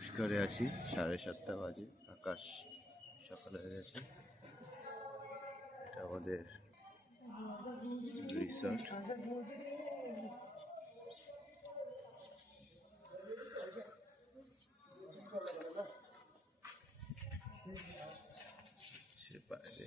পুষ্করে আছি, 7:30 বাজে, আকাশ সকাল হয়ে গেছে। এটা আমাদের রিসর্ট। বাইরে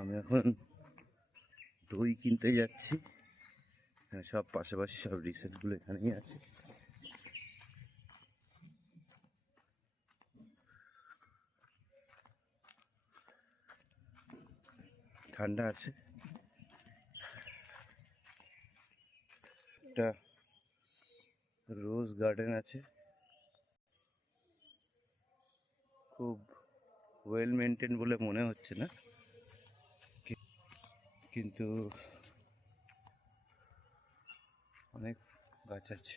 আমি এখন দই কিনতে যাচ্ছি। সব পাশাপাশি সব রিসোর্টগুলো এখানেই আছে। ঠান্ডা আছে। একটা রোজ গার্ডেন আছে, খুব ওয়েল মেনটেন বলে মনে হচ্ছে না, কিন্তু অনেক গাছ আছে।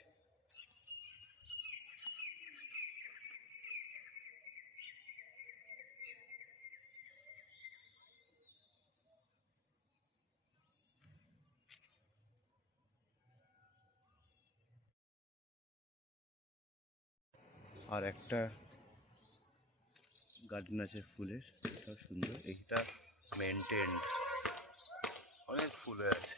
আর একটা গার্ডেন আছে ফুলের, এটাও সুন্দর। এইটা মেনটেন, অনেক ফুল আছে।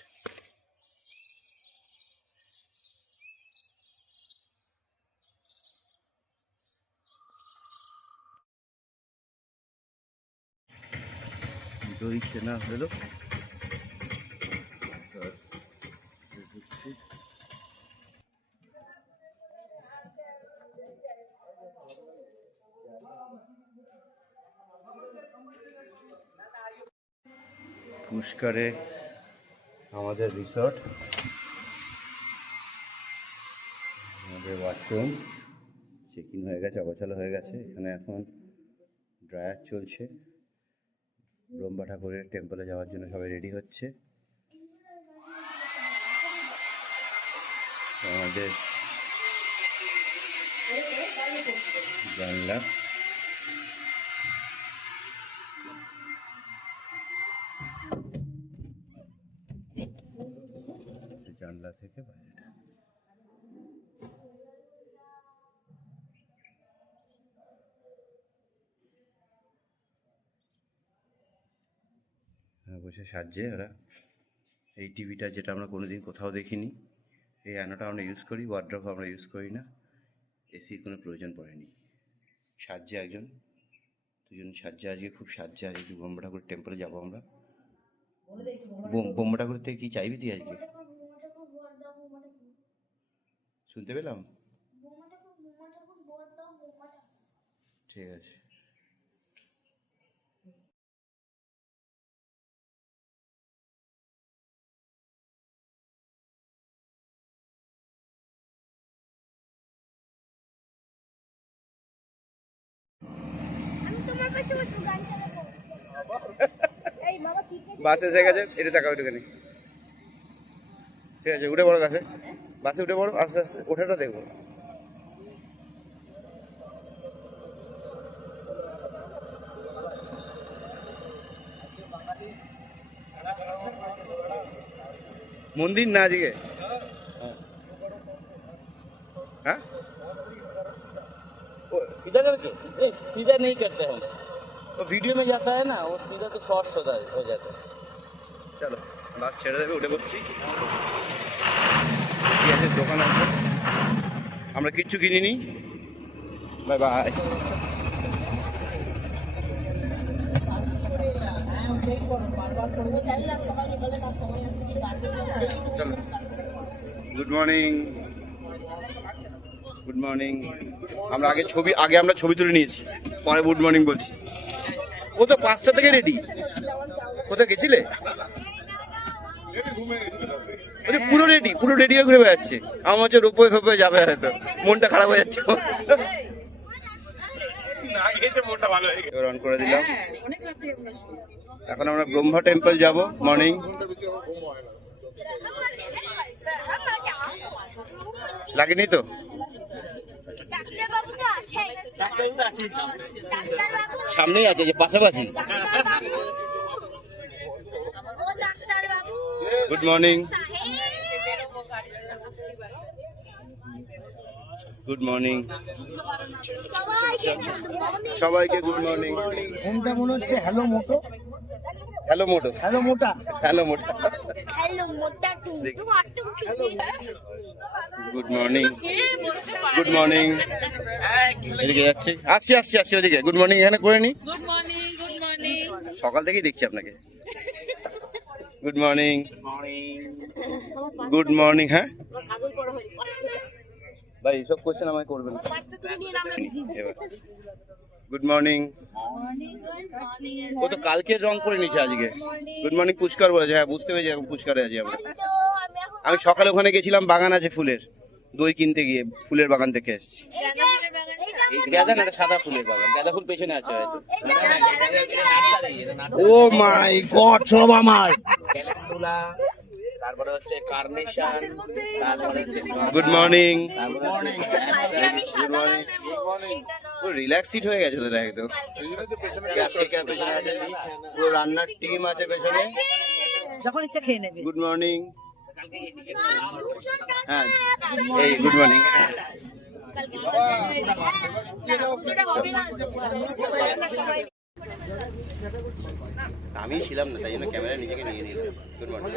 দই কেনা হলো। পুষ্করে আমাদের রিসর্ট, আমাদের ওয়াশরুম চেক ইন হয়ে গেছে, অগোছালো হয়ে গেছে। এখানে এখন ড্রায়ার চলছে। ব্রহ্মা ঠাকুরের টেম্পলে যাওয়ার জন্য সবাই রেডি হচ্ছে। আমাদের জানলা, জানলা থেকে বাইরেটা। বসে সাজছে ওরা। এই টিভিটা, যেটা আমরা কোনোদিন কোথাও দেখিনি, এই আয়নাটা আমরা ইউজ করি, ওয়ার্ড্রপ আমরা ইউজ করি না। এসির কোনো প্রয়োজন পড়েনি। সাজছে একজন, দুজন সাজছে আজকে, খুব সাজছে আজকে। ব্রহ্মা ঠাকুরের টেম্পলে যাবো আমরা। ব্রহ্মা ঠাকুরের থেকে কি চাইবি তুই আজকে? শুনতে পেলাম, ঠিক আছে। বাস এসে গেছে, এটা দেখা ওইটুখানি। ঠিক আছে, উঠে পড়ো কাছে, বাসে উঠে পড়ো, আস্তে আস্তে ওঠাটা দেখবো। मंदिर ना आजके हाँ सीधा करके नहीं, सीधा नहीं करते हम, वो वीडियो में जाता है ना, वो सीधा तो शॉर्ट्स हो जाता है। चलो बस छेड़े देवे, उठे पड़ছি। ঠিক আছে, দোকান আছে, আমরা কিচ্ছু কিনিনি। Bye bye. চলো, গুড মর্নিং। Good morning. আমরা আগে আমরা ছবি তুলে নিয়েছি, পরে গুড মর্নিং বলছি। ও তো 5টা থেকে রেডি। কোথায় গেছিলে? পুরো রেডি হয়ে ঘুরে বেড়াচ্ছে। আমার হচ্ছে রোপওয়ে ফোপওয়ে যাবে হয়তো, মনটা খারাপ হয়ে যাচ্ছে। এবার অন করে দিলাম। এখন আমরা ব্রহ্মা টেম্পল যাব মর্নিং। লাগেনি তো? সামনেই আছে, যে পাশাপাশি। Good morning. গুড মর্নিং সবাইকে, গুড মর্নিং। ঘুমটা মনে হচ্ছে হ্যালো মোটো, হ্যালো মোটো, হ্যালো মোটা, হ্যালো মোটা। Good morning, good morning. এদিকে যাচ্ছি, আসছি ওদিকে। গুড মর্নিং এখানে করে নি। সকাল থেকেই দেখছি আপনাকে। Good morning, good morning. হ্যাঁ ভাই, এইসব কোয়েশ্চেন আমায় করবেন। Good morning. ও তো কালকে রং করে নিচ্ছে আজকে। গুড মর্নিং পুষ্কর বলেছে। হ্যাঁ বুঝতে পেরেছি, এখন পুষ্করে আছি আমরা। আমি সকালে ওখানে গেছিলাম, বাগান আছে ফুলের, দই কিনতে গিয়ে ফুলের বাগান থেকে এসেছি। গাঁদা না, সাদা ফুলের বাগান। গাঁদা ফুল পেছনে আছে হয়তো। ও মাই গড, সব আমার। তারপরে হচ্ছে কার্নেশন, তারপরে হচ্ছে গুড মর্নিং। Good morning. পুরো রিল্যাক্সড হয়ে গেছে তো একদম। পেছনে আছে পুরো রান্নার টিম আছে পেছনে, যখন ইচ্ছা খেয়ে নেবে। Good morning. হ্যাঁ এই গুড মর্নিং। আমি ছিলাম না, তাই জন্য ক্যামেরা নিজেকে নিয়ে নিলাম। Good morning.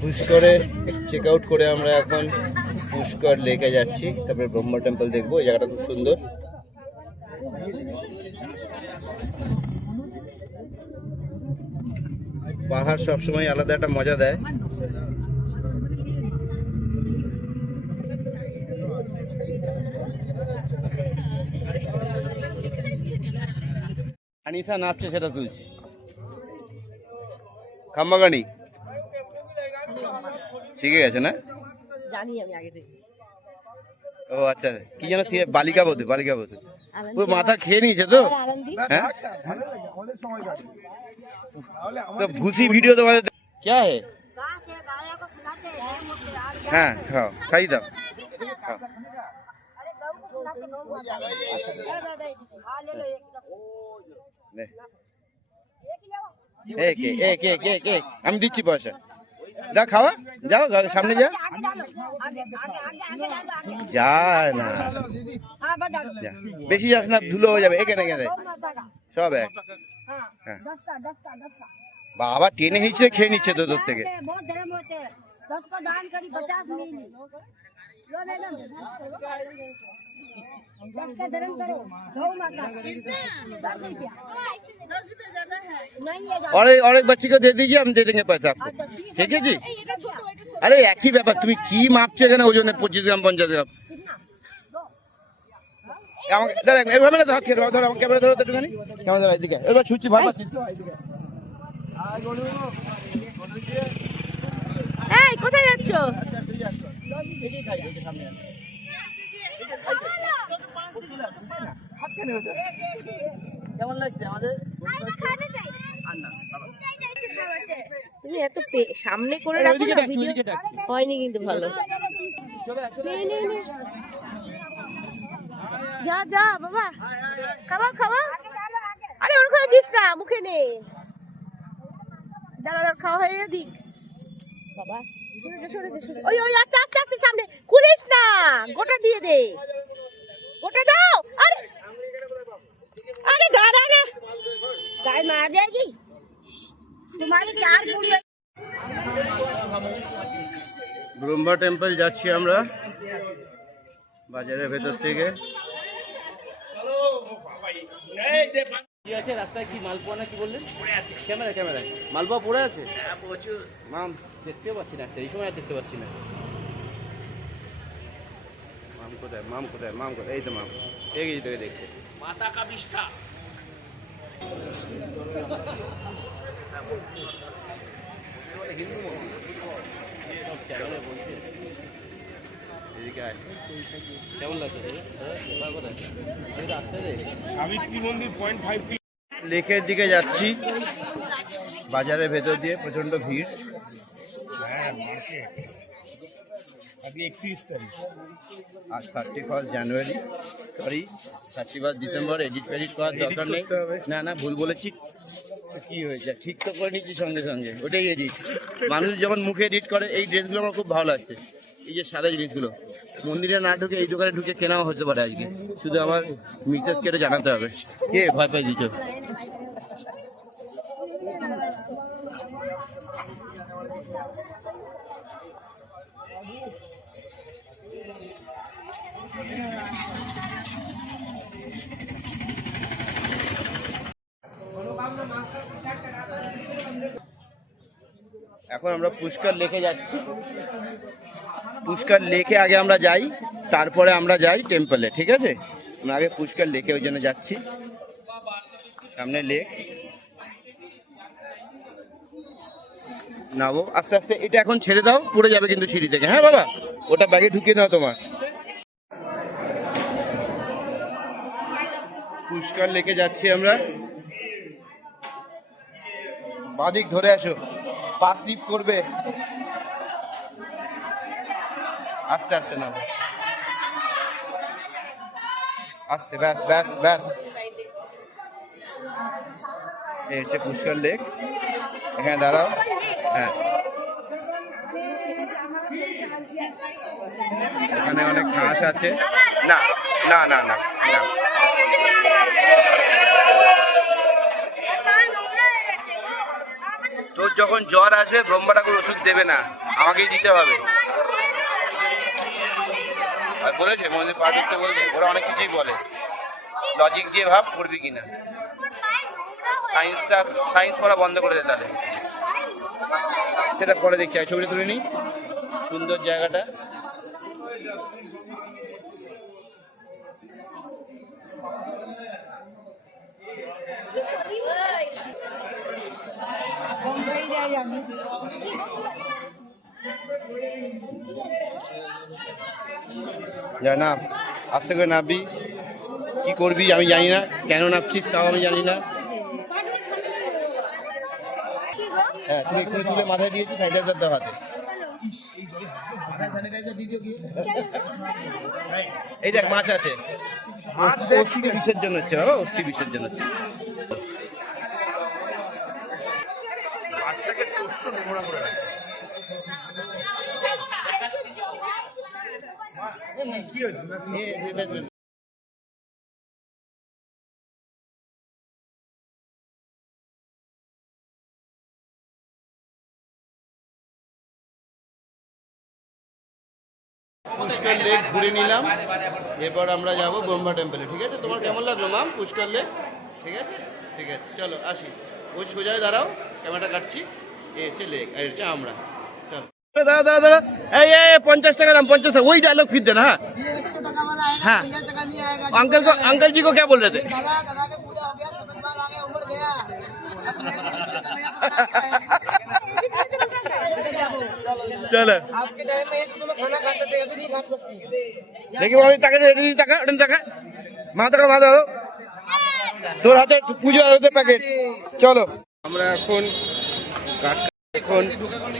পুষ্করে চেক আউট করে আমরা এখন পুষ্কর লেকে যাচ্ছি, তারপরে ব্রহ্মা টেম্পল দেখবো। এই জায়গাটা খুব সুন্দর। পাহাড় সবসময় আলাদা একটা মজা দেয়। আনিসা নাচছে, সেটা তুলছি। খাম্বাগানি শিখে গেছে না? জানি আমি আগে থেকে। ও আচ্ছা, কি যেন বালিকা বধূ, বালিকা বধূ। পুরো মাথা খেয়ে নিয়েছে তো। হ্যাঁ তো ভুসি ভিডিও তোমাদের क्या है? হ্যাঁ খাও, খাই দাও। আমি দিচ্ছি পয়সা। যা খাওয়া, যাও সামনে যা। যা না, বেশি যাস না, ধুলো হয়ে যাবে। এখানে সব এক। হ্যাঁ বাবা, টেনে হিচড়ে খেয়ে নিচ্ছে তো তোর থেকে। और एक बच्ची को दे दीजिए, हम दे देंगे पैसा आपको। ठीक है जी। আরে একই ব্যাপার, তুমি কি মাপছো এখানে ওজনে? 25 গ্রাম 50 গ্রাম। আমাকে এভাবে না, ধরো আমার ক্যামেরা, ধরো একটুখানি ক্যামেরা ধরো, এদিকে এবার ছুটছি। ভালো এই কোথায় যাচ্ছ? কেমন লাগছে আমাদের? তুমি এত সামনে করে রাখো না ভিডিও, হয়নি কিন্তু ভালো। যা যা বাবা, খাওয়া খাওয়া। আরে ওর করে দিস না, মুখে নে। দাঁড়া দাঁড়া, খাওয়া হয়ে দিক বাবা। ওই ওই আস্তে আস্তে আস্তে সামনে, খুলিস না, গোটা দিয়ে দে, গোটা দাও। আরে अरे गाड़ा ना गाय मार देगी तुम्हारी। 4 पूरी। ব্রহ্মা টেম্পল যাচ্ছি আমরা বাজারের ভেতর থেকে। কি আছে রাস্তায়? কি মালপোয়া না কি বললেন? পড়ে আছে। ক্যামেরায় মালপোয়া পড়ে আছে। হ্যাঁ প্রচুর। মাম দেখতেও পাচ্ছি না, এই সময় আর দেখতে পাচ্ছি না। মাম কোথায় এই তো মাম এই গেছি তোকে দেখতে। माता का विष्ठा এদিকে আয়। কেমন লাগছে সাবিত্রী মন্দির 0.5 লেকের দিকে যাচ্ছি, বাজারের ভেতর দিয়ে প্রচন্ড ভিড়। হ্যাঁ মার্কেট আজকে 31 তারিখ। আজ 31 জানুয়ারি, সরি 31 ডিসেম্বর। এডিট ফেডিট করার দরকার নেই। না না, ভুল বলেছি। কি হয়েছে, ঠিক তো করে নিচ্ছি সঙ্গে সঙ্গে, ওটাই এডিট। মানুষ যখন মুখে এডিট করে, এই ড্রেসগুলো আমার খুব ভালো লাগছে। এই যে সাদা জিনিসগুলো মন্দিরে না ঢুকে এই দোকানে ঢুকে কেনাও হতে পারে আজকে। শুধু আমার মিসেসকে এটা জানাতে হবে। কে ভয় পাই দিচ্ছ? এখন আমরা পুষ্কর লেকে যাচ্ছি। পুষ্কর লেকে আগে আমরা যাই, তারপরে আমরা যাই টেম্পলে, ঠিক আছে? আমরা আগে পুষ্কর লেকে ওই জন্য যাচ্ছি। সামনে লেক, নামো আস্তে আস্তে। এটা এখন ছেড়ে দাও, পড়ে যাবে কিন্তু সিঁড়ি থেকে। হ্যাঁ বাবা, ওটা ব্যাগে ঢুকিয়ে দাও তোমার। পুষ্কর লেকে যাচ্ছি আমরা। বাদিক ধরে আসো, পা স্লিপ করবে। আস্তে আস্তে নামো, আস্তে। ব্যাস ব্যাস ব্যাস। এই হচ্ছে পুষ্কর লেক। এখানে দাঁড়াও। হ্যাঁ, এখানে অনেক ঘাস আছে। না না না না না, তোর যখন জ্বর আসবে ব্রহ্মা ঠাকুর ওষুধ দেবে না, আমাকেই দিতে হবে। আর বলেছে মন্দির পা ঢুকতে বলছে, ওরা অনেক কিছুই বলে। লজিক দিয়ে ভাব করবি কিনা। সায়েন্স পড়া বন্ধ করে দে তাহলে, সেটা পরে দেখছি। আর ছবিটা তুলে নিই, সুন্দর জায়গাটা। যা নাম, আস্তে করে নামবি। কি করবি আমি জানি না, কেন নামছিস তাও আমি জানি না। হ্যাঁ, তুমি একটু তুলে মাথায় দিয়েছি, স্যানিটাইজার দাও হাতে। এই দেখ মাছ আছে, অস্থি বিসর্জন হচ্ছে বাবা, অস্থি বিসর্জন হচ্ছে। পুষ্কর লেক ঘুরে নিলাম, এরপর আমরা যাবো ব্রহ্মা টেম্পলে। ঠিক আছে, তোমার কেমন লাগলো মাম পুষ্কর লেক? ঠিক আছে, ঠিক আছে, চলো আসি। ওই সোজায় দাঁড়াও, ক্যামেরাটা কাটছি। এ হচ্ছে লেক, আর হচ্ছে আমরা। চলো দাঁড়া দাঁড়া দাঁড়া। এই 50 টাকা দাম, 50 টাকা। वही डायलॉग फिर देना। हाँ, 100 टाका वाला है, हाँ। 50 टाका नहीं आएगा। अंकल जी को क्या बोल रहे थे? दादा दादा का पूरा हो गया, सफेद बाल आ गया, उम्र गया। अपने को किसी का नया पता है। चलो आपके टाइम में एक तो लोग खाना खाते थे, अभी नहीं खा सकते। দেখি বাবা, টাকা টাকা টাকা মা টাকা মা ধরো, তোর হাতে পুজো আর হতে প্যাকেট। চলো আমরা এখন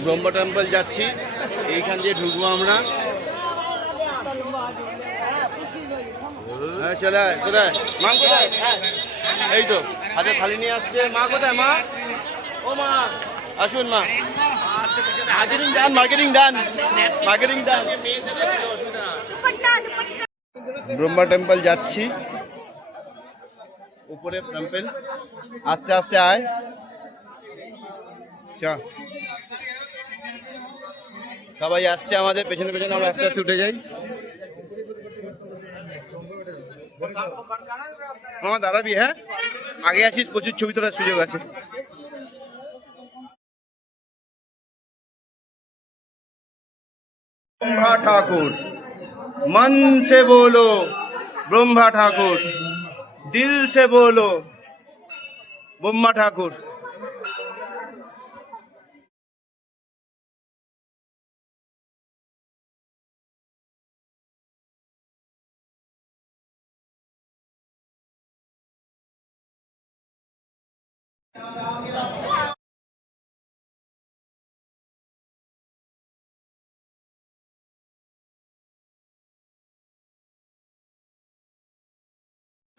ব্রহ্ম টেম্পল যাচ্ছি। এইখান দিয়ে ঢুকবো আমরা। হ্যাঁ চলে আয়। কোথায় মা? কোথায়? এই তো হাতে থালি নিয়ে আসছে। মা কোথায়? মা, ও মা আসুন। মা মার্কেটিং ডান, মার্কেটিং ডান, মার্কেটিং ডান। ব্রহ্মা টেম্পল যাচ্ছি, উপরে টেম্পল। আস্তে আস্তে আয়, চ। সবাই আসছে আমাদের পেছনে পেছনে, আমরা আস্তে আস্তে উঠে যাই। আমার দাঁড়াবি? হ্যাঁ, আগে আসিস, প্রচুর ছবি তোলার সুযোগ আছে। ব্রহ্মা ঠাকুর मन से बोलो ब्रह्मा ठाकुर, दिल से बोलो ब्रह्मा ठाकुर।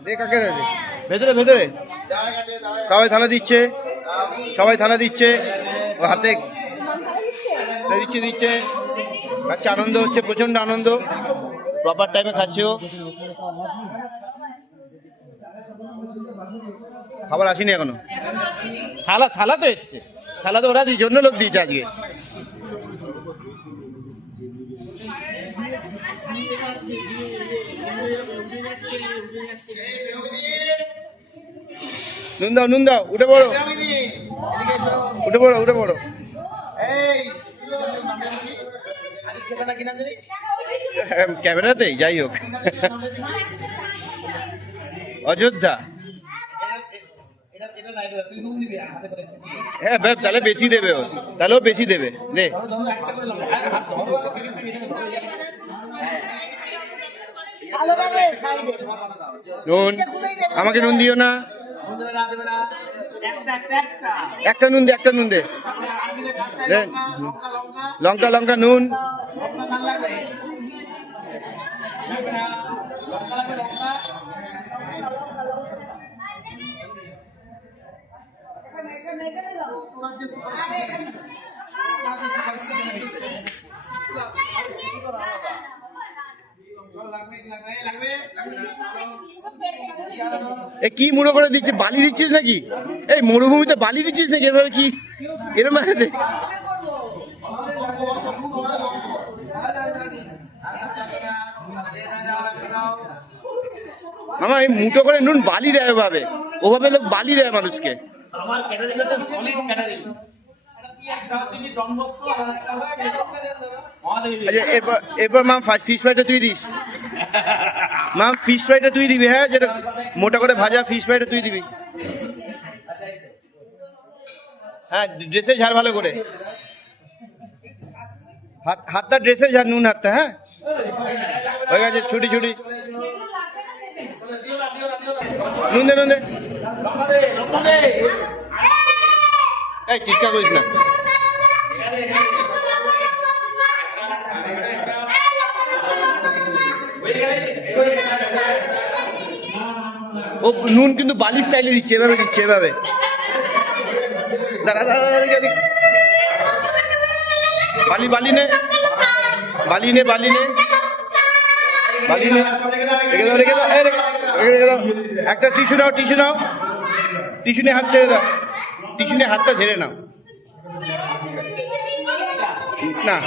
দেখ কাকে রে, ভেতরে ভেতরে সবাই থালা দিচ্ছে, সবাই থালা দিচ্ছে, ও হাতে দিচ্ছে দিচ্ছে খাচ্ছে, আনন্দ হচ্ছে, প্রচন্ড আনন্দ, প্রপার টাইমে খাচ্ছে ও। খাবার আসেনি এখনো, থালা থালা তো এসছে, থালা তো ওরা দিয়েছে, অন্য লোক দিয়েছে আজকে। নুন দাও, নুন দাও, উঠে পড়ো, উঠে পড়ো, উঠে পড়ো। ক্যামেরাতেই যাই হোক। অযোধ্যা, হ্যাঁ ব্যাপ, তাহলে বেশি দেবে ও, তাহলেও বেশি দেবে। দে নুন, আমাকে নুন দিও না, একটা নুন দে, একটা নুন দে, লঙ্কা লঙ্কা নুন। এ কি মুড়ো করে দিচ্ছে, বালি দিচ্ছিস নাকি? এই মরুভূমিতে বালি দিচ্ছিস নাকি এভাবে? কি এরম আমার এই মুঠো করে নুন বালি দেয় ওভাবে, ওভাবে লোক বালি দেয় মানুষকে। আচ্ছা এরপর মাম ফিশ ফ্রাইটা তুই দিস, মাম ফিশ ফ্রাইটা তুই দিবি, হ্যাঁ যেটা মোটা করে ভাজা ফিশ ফ্রাইটা তুই দিবি। হ্যাঁ ড্রেসে ঝাড় ভালো করে, হাতটা ড্রেসে ঝাড়, নুন হাতটা। হ্যাঁ হয়ে গেছে, ছুটি ছুটি, নুন দে, নুন দে, এই চিৎকার করিস না। ও নুন কিন্তু বালি স্টাইলে দিচ্ছে, এভাবে দিচ্ছে, এভাবে। দাঁড়া দাঁড়া, বালি বালি নে, বালি নে, বালি নে, বালি নে, রেখে দাও, রেখে দাও, রেখে দাও। একটা টিস্যু নাও, টিস্যু নাও, টিস্যু নিয়ে হাত ছেড়ে দাও, টিস্যু নিয়ে হাতটা ঝেড়ে নাও। না